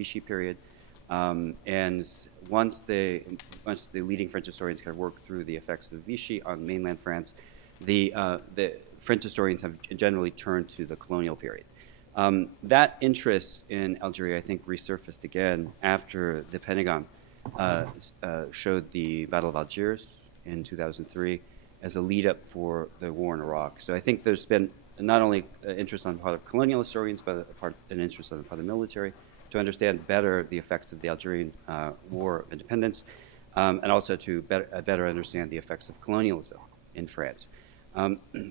Vichy period. And once the leading French historians kind of worked through the effects of Vichy on mainland France, the French historians have generally turned to the colonial period. That interest in Algeria, I think, resurfaced again after the Pentagon showed the Battle of Algiers in 2003 as a lead-up for the war in Iraq. So I think there's been not only interest on the part of colonial historians, but an interest on the part of the military to understand better the effects of the Algerian War of Independence, and also to better understand the effects of colonialism in France.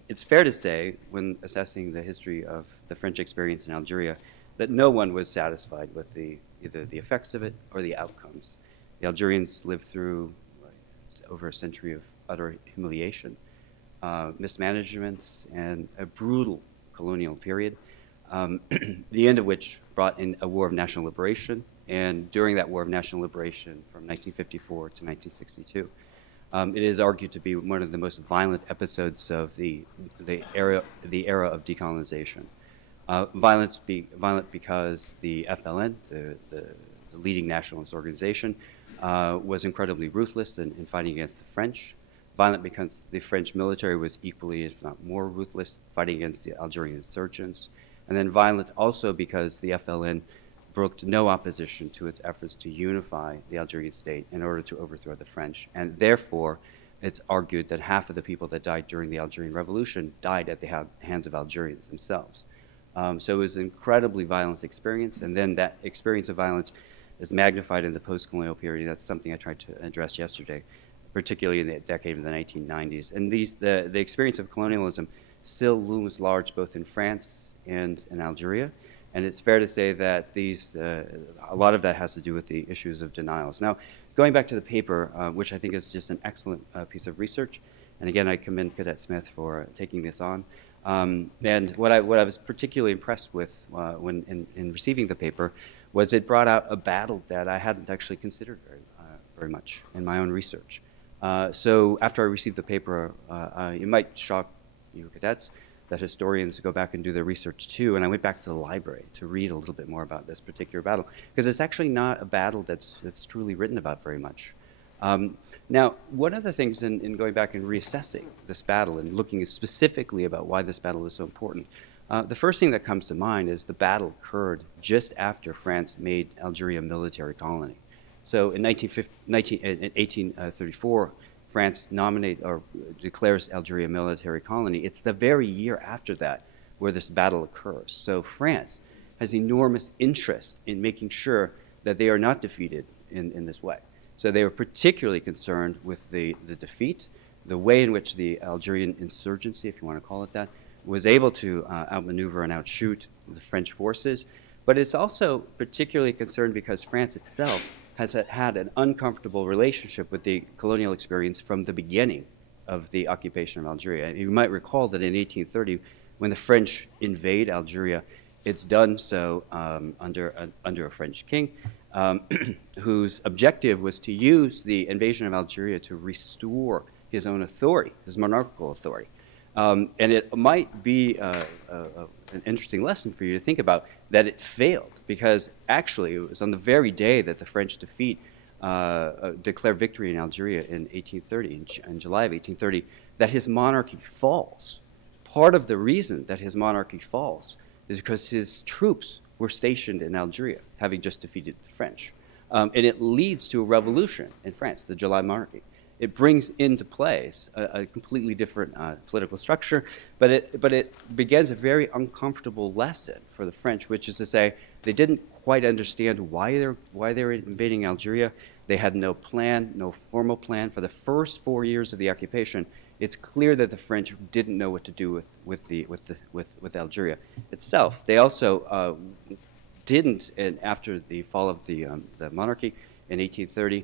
It's fair to say, when assessing the history of the French experience in Algeria, that no one was satisfied with either the effects of it or the outcomes. The Algerians lived through over a century of utter humiliation, mismanagement, and a brutal colonial period, the end of which brought in a war of national liberation. And during that war of national liberation from 1954 to 1962, it is argued to be one of the most violent episodes of the era of decolonization. Violent because the FLN, the leading nationalist organization, was incredibly ruthless in fighting against the French. Violent because the French military was equally, if not more, ruthless, fighting against the Algerian insurgents. And then violent also because the FLN brooked no opposition to its efforts to unify the Algerian state in order to overthrow the French. And therefore, it's argued that half of the people that died during the Algerian Revolution died at the hands of Algerians themselves. So it was an incredibly violent experience, and then that experience of violence is magnified in the post-colonial period. That's something I tried to address yesterday, particularly in the decade of the 1990s. And the experience of colonialism still looms large both in France and in Algeria. And it's fair to say that a lot of that has to do with the issues of denials. Now, going back to the paper, which I think is just an excellent piece of research, and again, I commend Cadet Smith for taking this on. And what I was particularly impressed with when in receiving the paper was it brought out a battle that I hadn't actually considered very much in my own research. So after I received the paper, it might shock you cadets that historians go back and do their research too, and I went back to the library to read a little bit more about this particular battle, because it's actually not a battle that's truly written about very much. Now, one of the things in going back and reassessing this battle and looking specifically about why this battle is so important, the first thing that comes to mind is the battle occurred just after France made Algeria a military colony. So in 1834, France declares Algeria a military colony. It's the very year after that where this battle occurs. So France has enormous interest in making sure that they are not defeated in this way. So they were particularly concerned with the defeat, the way in which the Algerian insurgency, if you want to call it that, was able to outmaneuver and outshoot the French forces. But it's also particularly concerned because France itself has had an uncomfortable relationship with the colonial experience from the beginning of the occupation of Algeria. You might recall that in 1830, when the French invade Algeria, it's done so under a French king whose objective was to use the invasion of Algeria to restore his own authority, his monarchical authority. And it might be an interesting lesson for you to think about that it failed, because actually it was on the very day that the French declare victory in Algeria in 1830, in July of 1830, that his monarchy falls. Part of the reason that his monarchy falls is because his troops were stationed in Algeria, having just defeated the French. And it leads to a revolution in France, the July monarchy. It brings into place a completely different political structure, but it begins a very uncomfortable lesson for the French, which is to say they didn't quite understand why they're invading Algeria. They had no plan, no formal plan. For the first 4 years of the occupation, it's clear that the French didn't know what to do with Algeria itself. They also didn't, and after the fall of the monarchy in 1830.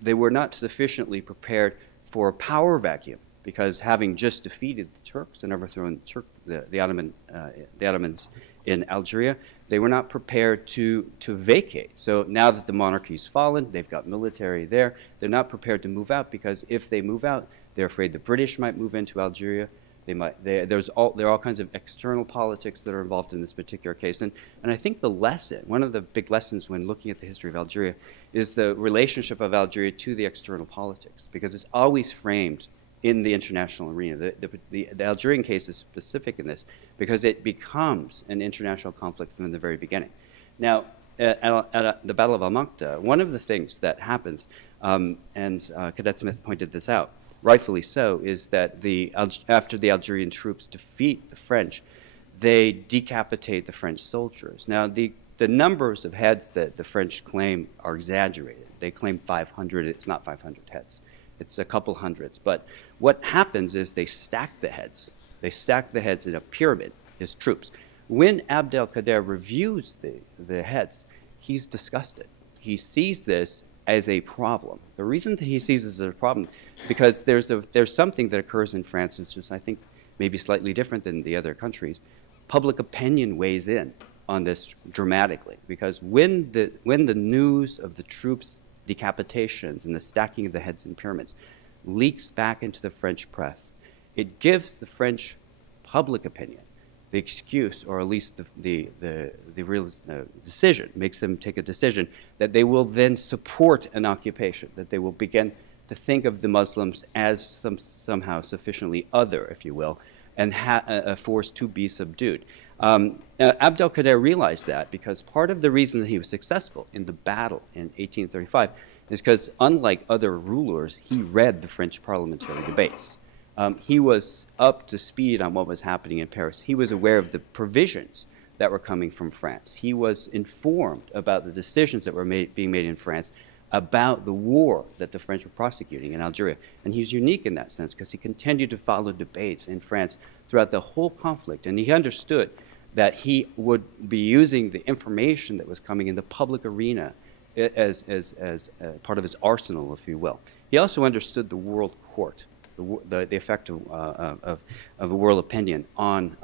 They were not sufficiently prepared for a power vacuum, because having just defeated the Turks and overthrown the Ottomans in Algeria, they were not prepared to vacate. So now that the monarchy's fallen, they've got military there, they're not prepared to move out, because if they move out, they're afraid the British might move into Algeria, There are all kinds of external politics that are involved in this particular case. And I think one of the big lessons when looking at the history of Algeria is the relationship of Algeria to the external politics, because it's always framed in the international arena. The Algerian case is specific in this because it becomes an international conflict from the very beginning. Now, at the Battle of Al-Makta, one of the things that happens, and Cadet Smith pointed this out, rightfully so, is that after the Algerian troops defeat the French, they decapitate the French soldiers. Now, the numbers of heads that the French claim are exaggerated. They claim 500. It's not 500 heads. It's a couple hundreds. But what happens is they stack the heads. They stack the heads in a pyramid, his troops. When Abdelkader reviews the heads, he's disgusted. He sees this as a problem. The reason that he sees this as a problem because there's something that occurs in France which is, I think, maybe slightly different than the other countries. Public opinion weighs in on this dramatically, because when the news of the troops' decapitations and the stacking of the heads in pyramids leaks back into the French press, it gives the French public opinion the excuse, or at least the real decision, makes them take a decision that they will then support an occupation, that they will begin to think of the Muslims as somehow sufficiently other, if you will, and a force to be subdued. Abdelkader realized that because part of the reason that he was successful in the battle in 1835 is because, unlike other rulers, he read the French parliamentary debates. He was up to speed on what was happening in Paris. He was aware of the provisions that were coming from France. He was informed about the decisions that were being made in France about the war that the French were prosecuting in Algeria. And he's unique in that sense because he continued to follow debates in France throughout the whole conflict. And he understood that he would be using the information that was coming in the public arena as part of his arsenal, if you will. He also understood the world court, the effect of a world opinion on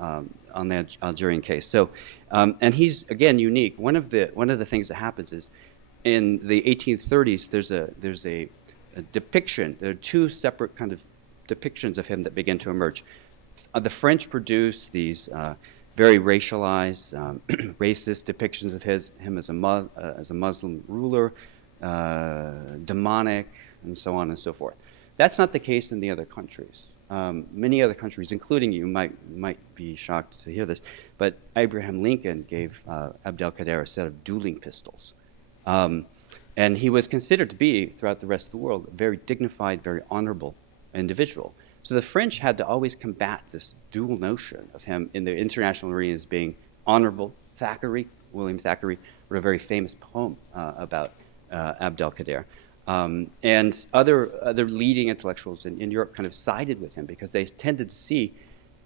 the Algerian case. So, and he's again unique. One of the things that happens is in the 1830s there's a depiction. There are two separate kind of depictions of him that begin to emerge. The French produce these very racialized, racist depictions of him as a Muslim ruler, demonic, and so on and so forth. That's not the case in the other countries. Many other countries, including you, might be shocked to hear this, but Abraham Lincoln gave Abdelkader a set of dueling pistols. And he was considered to be, throughout the rest of the world, a very dignified, very honorable individual. So the French had to always combat this dual notion of him in the international arena as being honorable. William Thackeray wrote a very famous poem about Abdelkader. And other leading intellectuals in Europe kind of sided with him because they tended to see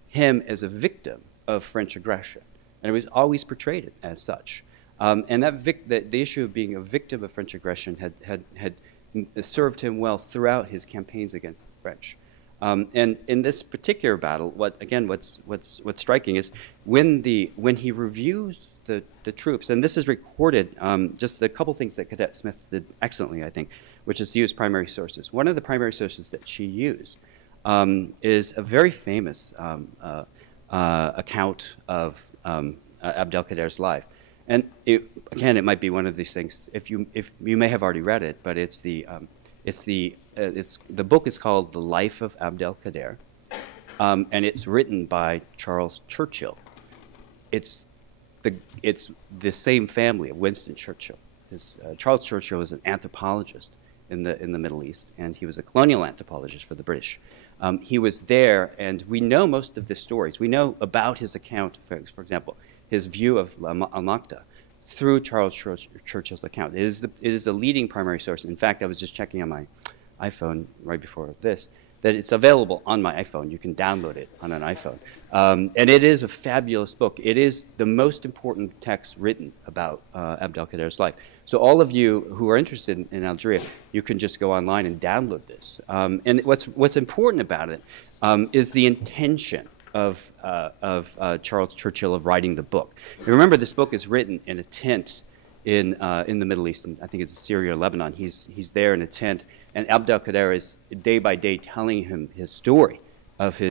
him as a victim of French aggression. And it was always portrayed as such. And the issue of being a victim of French aggression had served him well throughout his campaigns against the French. And in this particular battle, what's striking is when he reviews the troops, and this is recorded, just a couple things that Cadet Smith did excellently, I think, which is to use primary sources. One of the primary sources that she used is a very famous account of Abdelkader's life. And again, it might be one of these things. If you may have already read it, but the book is called The Life of Abdelkader, and it's written by Charles Churchill. It's the same family of Winston Churchill. Charles Churchill was an anthropologist in the Middle East, and he was a colonial anthropologist for the British. He was there, and we know most of the stories. We know about his account, for example, his view of Al-Makta through Charles Churchill's account. It is a leading primary source. In fact, I was just checking on my iPhone right before this, that it's available on my iPhone. You can download it on an iPhone. And it is a fabulous book. It is the most important text written about Abdelkader's life. So all of you who are interested in Algeria, you can just go online and download this. And what's important about it is the intention of Charles Churchill of writing the book. And remember, this book is written in a tent in the Middle East, and I think it's Syria or Lebanon. He's there in a tent, and Abdelkader is day by day telling him his story of his